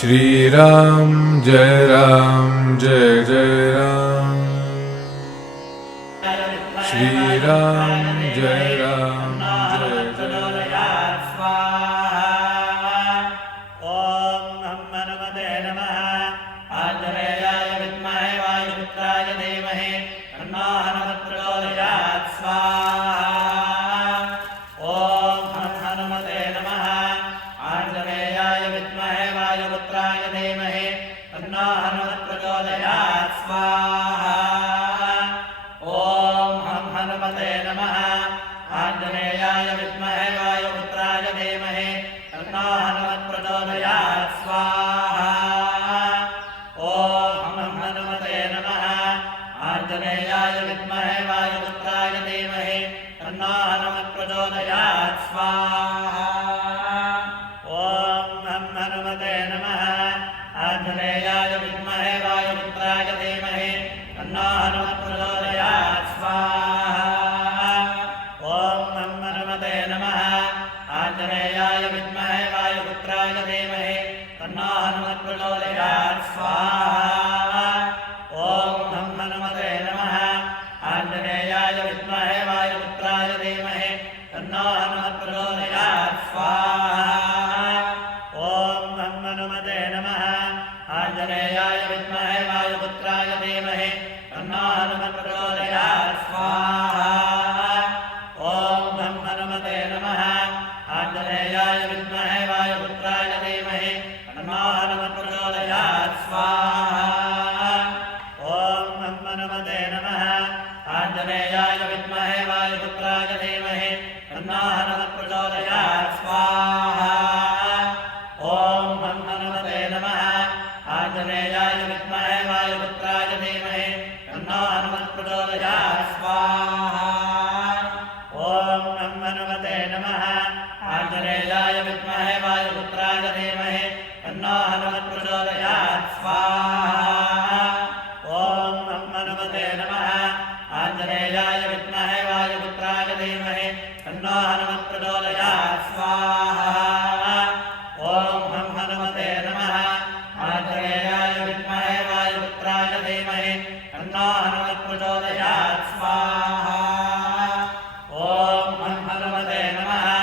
श्री राम जय जय राम। श्री राम जय राम जय जय राम। ओम नमो हनुमते नमः। आंजनेयाय विद्महे वायुपुत्राय धीमहि तन्नो हनुमत् प्रचोदयात्। स्वाहा। ओम नमो हनुमते नमः। आंजनेयाय विद्महे वायुपुत्राय धीमहि तन्नो हनुमत् प्रचोदयात्। स्वाहा। ओम नमो हनुमते नमः। आंजनेयाय विद्महे वायुपुत्राय धीमहि तन्नो हनुमत् प्रचोदयात्। स्वाहा। ओम नमो हनुमते नमः। आंजनेयाय विद्महे वायुपुत्राय धीमहि तन्नो हनुमत् प्रचोदयात्। स्वाहा। ओम नमो हनुमते नमः। आंजनेयाय विद्महे वायुपुत्राय धीमहि तन्नो हनुमत् प्रचोदयात्। स्वाहा। ओम नमो हनुमते नमः। आंजनेयाय विद्महे वायुपुत्राय धीमहि तन्नो हनुमत् प्रचोदयात्। स्वाहा। ओम नमो हनुमते नमः। आंजनेयाय विद्महे वायुपुत्राय धीमहि तन्नो हनुमत् प्रचोदयात्। स्वाहा। ओम नमो हनुमते नमः। आंजनेयाय विद्महे वायुपुत्राय धीमहि तन्नो हनुमत् प्रचोदयात्। स्वाहा। ओम नमो हनुमते नमः। आंजनेयाय विद्महे वायुपुत्राय धीमहि तन्नो हनुमत् प्रचोदयात्। स्वाहा। ओम नमो हनुमते नमः। आंजनेयाय विद्महे वायुपुत्राय धीमहि तन्नो हनुमत् प्रचोदयात्। स्वाहा। ओम नमो हनुमते नमः। आंजनेयाय विद्महे वायुपुत्राय धीमहि तन्नो हनुमत् प्रचोदयात्। स्वाहा। ओम नमो हनुमते नमः। आंजनेयाय विद्महे वायुपुत्राय धीमहि तन्नो हनुमत् प्रचोदयात्। स्वाहा। ओम नमो हनुमते नमः। आंजनेयाय विद्महे वायुपुत्राय धीमहि तन्नो हनुमत् प्रचोदयात्। स्वाहा। ओम नमो हनुमते नमः। आंजनेयाय विद्महे वायुपुत्राय धीमहि तन्नो हनुमत् प्रचोदयात्। स्वाहा। ओम नमो हनुमते नमः।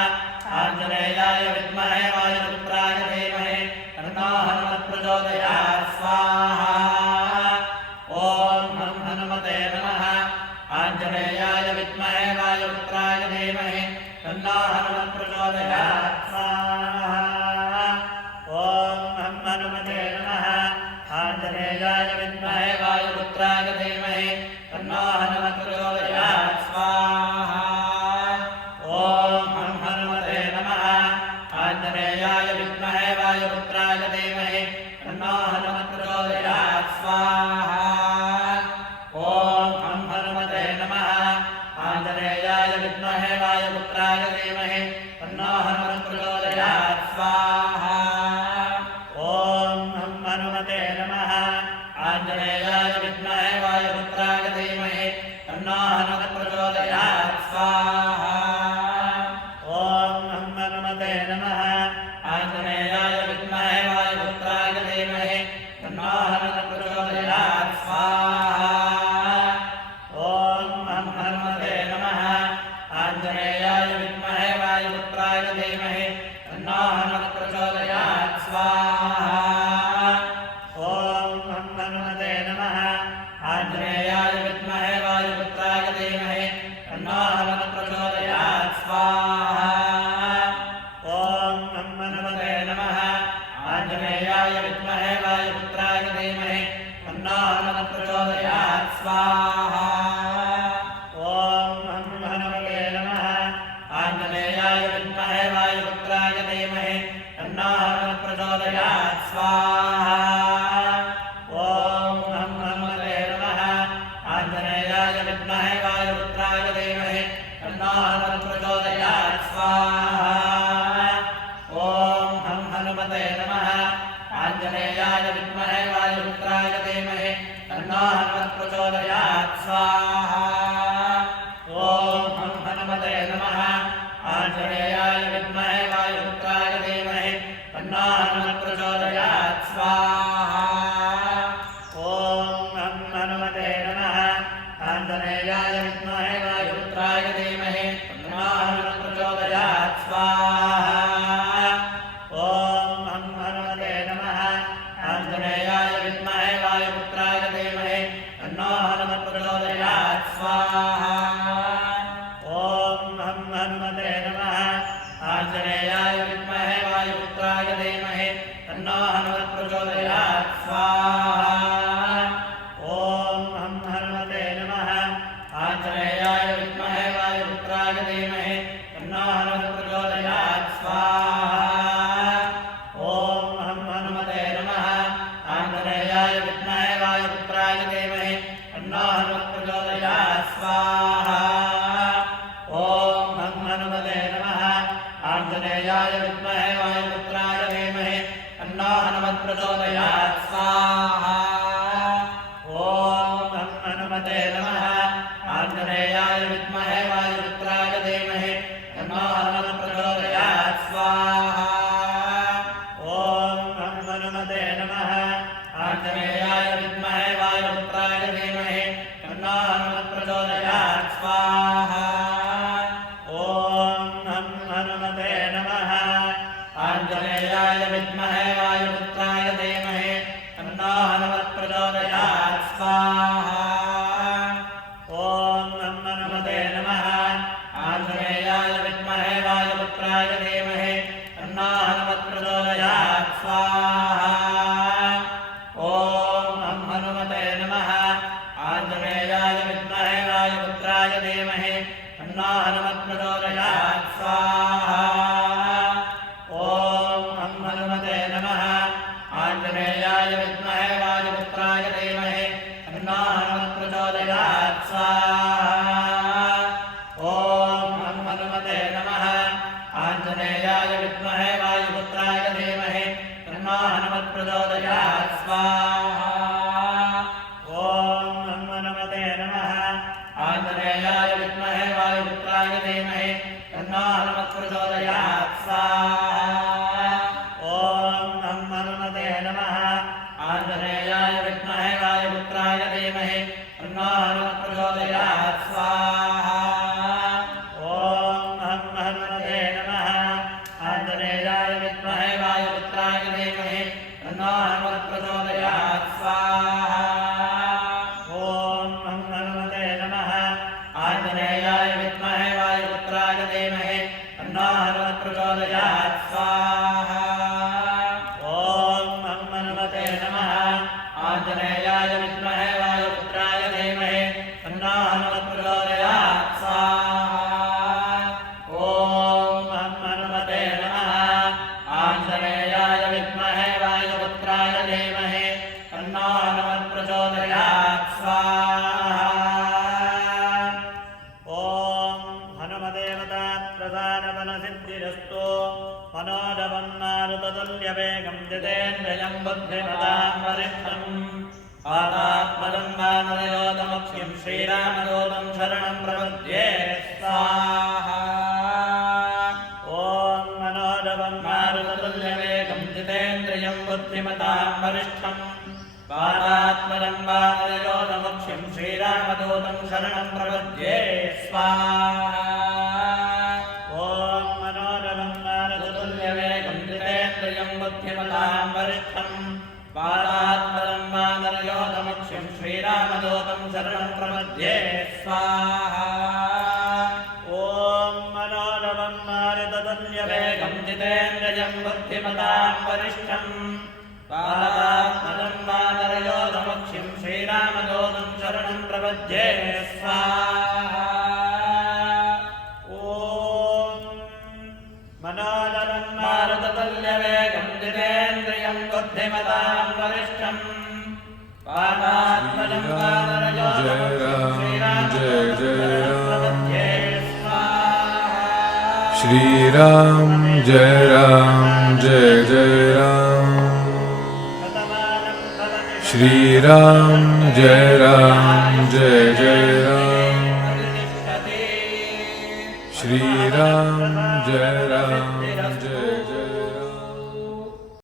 आंजनेयाय विद्महे वायुपुत्राय धीमहि तन्नो हनुमत् प्रचोदयात्। स्वाहा। ओम नमो हनुमते नमः। आंजनेयाय विद्महे वायुपुत्राय धीमहि तन्नो हनुमत् प्रचोदयात्। स्वाहा। ओम नमो हनुमते नमः। आंजनेयाय विद्महे वायुपुत्राय धीमहि तन्नो हनुमत् प्रचोदयात्। स्वाहा। ओम नमो हनुमते नमः। आंजनेयाय विद्महे वायुपुत्राय धीमहि तन्नो हनुमत् प्रचोदयात्। स्वाहा। ओम नमो हनुमते नमः। आंजनेयाय विद्महे वायुपुत्राय धीमहि तन्नो हनुमत् प्रचोदयात्। स्वाहा। ओम नमो हनुमते नमः। आंजनेयाय विद्महे वायुपुत्राय धीमहि तन्नो हनुमत् प्रचोदयात्। स्वाहा। ओम नमो हनुमते नमः। आंजनेयाय विद्महे वायुपुत्राय धीमहि तन्नो हनुमत् प्रचोदयात्। स्वाहा। ओम नमो हनुमते नमः। आंजनेयाय विद्महे वायुपुत्राय धीमहि तन्नो हनुमत् प्रचोदयात्। स्वाहा। ओम नमो हनुमते नमः। आंजनेयाय विद्महे वायुपुत्राय धीमहि तन्नो हनुमत् प्रचोदयात्। स्वाहा। ओम नमो हनुमते नमः। आंजनेयाय विद्महे वायुपुत्राय धीमहि तन्नो हनुमत् प्रचोदयात्। स्वाहा। आञ्जनेयाय विद्महे वायुपुत्राय धीमहि तन्नो हनुमत् प्रचोदयात् स्वाहा ॐ हनुमते नमः आञ्जनेयाय विद्महे वायुपुत्राय धीमहि तन्नो हनुमत् प्रचोदयात् स्वाहा ॐ हनुमते नमः आञ्जनेयाय विद्महे वायुपुत्राय धीमहि तन्नो हनुमत् प्रचोदयात् स्वाहा ॐ हनुमते नमः आञ्जनेयाय विद्महे वायुपुत्राय धीमहि तन्नो हनुमत् प्रचोदयात् स्वाहा ॐ हनुमते नमः आञ्जनेयाय विद्महे वायुपुत्राय धीमहि तन्नो हनुमत् प्रचोदयात् स्वाहा ॐ हनुमते नमः आञ्जनेयाय विद्महे वायुपुत्राय धीमहि तन्नो हनुमत् प्रचोदयात् स्वाहा ॐ हनुमते नमः आञ्जनेयाय विद्महे वायुपुत्राय धीमहि तन्नो हनुमत् प्रचोदयात् स्वाहा ॐ हनुमते नमः आञ्जनेयाय विद्महे वायुपुत्राय धीमहि तन्नो हनुमत् प्रचोदयात् स्वाहा ॐ हनुमते नमः आञ्जनेयाय विद्महे वायुपुत्राय धीमहि तन्नो हनुमत् प्रचोदयात् स्वाहा ॐ हनुमते नमः आञ्जनेयाय विद्महे वायुपुत्राय धीमहि तन्नो हनुमत् प्रचोदयात् स्वाहा ॐ हनुमते नमः आञ्जनेयाय विद्महे वायुपुत्राय धीमहि तन्नो हनुमत् प्रचोदयात् स्वाहा ॐ हनुमते नमः आञ्जनेयाय विद्महे वायुपुत्राय धीमहि तन्नो हनुमत् प्रचोदयात् स्वाहा ॐ हनुमते नमः आञ्जनेयाय विद्महे वायुपुत्राय धीमहि तन्नो हनुमत् प्रचोदयात् स्वाहा ॐ हनुमते नमः आञ्जनेयाय विद्महे वायुपुत्राय धीमहि तन्नो हनुमत् प्रचोदयात् स्वाहा ॐ हनुमते नमः आञ्जनेयाय विद्महे वायुपुत्राय धीमहि तन्नो हनुमत् प्रचोदयात् स्वाहा ॐ हनुमते नमः आञ्जनेयाय विद्महे वायुपुत्राय धीमहि तन्नो हनुमत् प्रचोदयात् स्वाहा ॐ हनुमते नमः आञ्जनेयाय विद्महे वायुपुत्राय धीमहि तन्नो हनुमत् प्रचोदयात् स्वाहा ॐ हनुमते नमः आञ्जनेयाय विद्महे वायुपुत्राय धीमहि तन्नो हनुमत् प्रचोदयात् स्वाहा ॐ हनुमते नमः आञ्जनेयाय विद्महे वायुपुत्राय धीमहि तन्नो हनुमत् प्रचोदयात् स्वाहा ॐ हनुमदेवताप्रसादबलसिद्धिरस्तु मनोजवन्मारुततुल्यवेगं जितेन्द्रियं बुद्धिमतां वरिष्ठम् आदात्मजं वानरयोधमुख्यं श्रीरामदूतं शरणं प्रपद्ये स्वाहा ॐ मनोजवन्मारुततुल्यवेगं जितेन्द्रियं बुद्धिमतां वरिष्ठम् पादात्मजं वानरयोधमुख्यं श्रीरामदूतं शरणं प्रपद्ये स्वाहा ॐ मनोजवं वानरतुल्यवेगं जितेन्द्रियं बुद्धिमतां वरिष्ठम् पादात्मजं वानरयोधमुख्यं श्रीरामदूतं शरणं प्रपद्ये स्वाहा ॐ मनोजवं वानरतुल्यवेगं जितेन्द्रियं बुद्धिमतां वरिष्ठम् पादात्मजं वानरयोधमुख्यं श्रीरामदूतं शरणं प्रपद्ये स्वाहा ॐ मनोजवं वानरतुल्यवेगं जितेन्द्रियं बुद्धिमतां वरिष्ठम् पादात्मजं वानरयोधमुख्यं श्रीरामदूतं प्रपद्ये स्वाहा श्री राम जय राम श्री राम जय राम श्री राम जय राम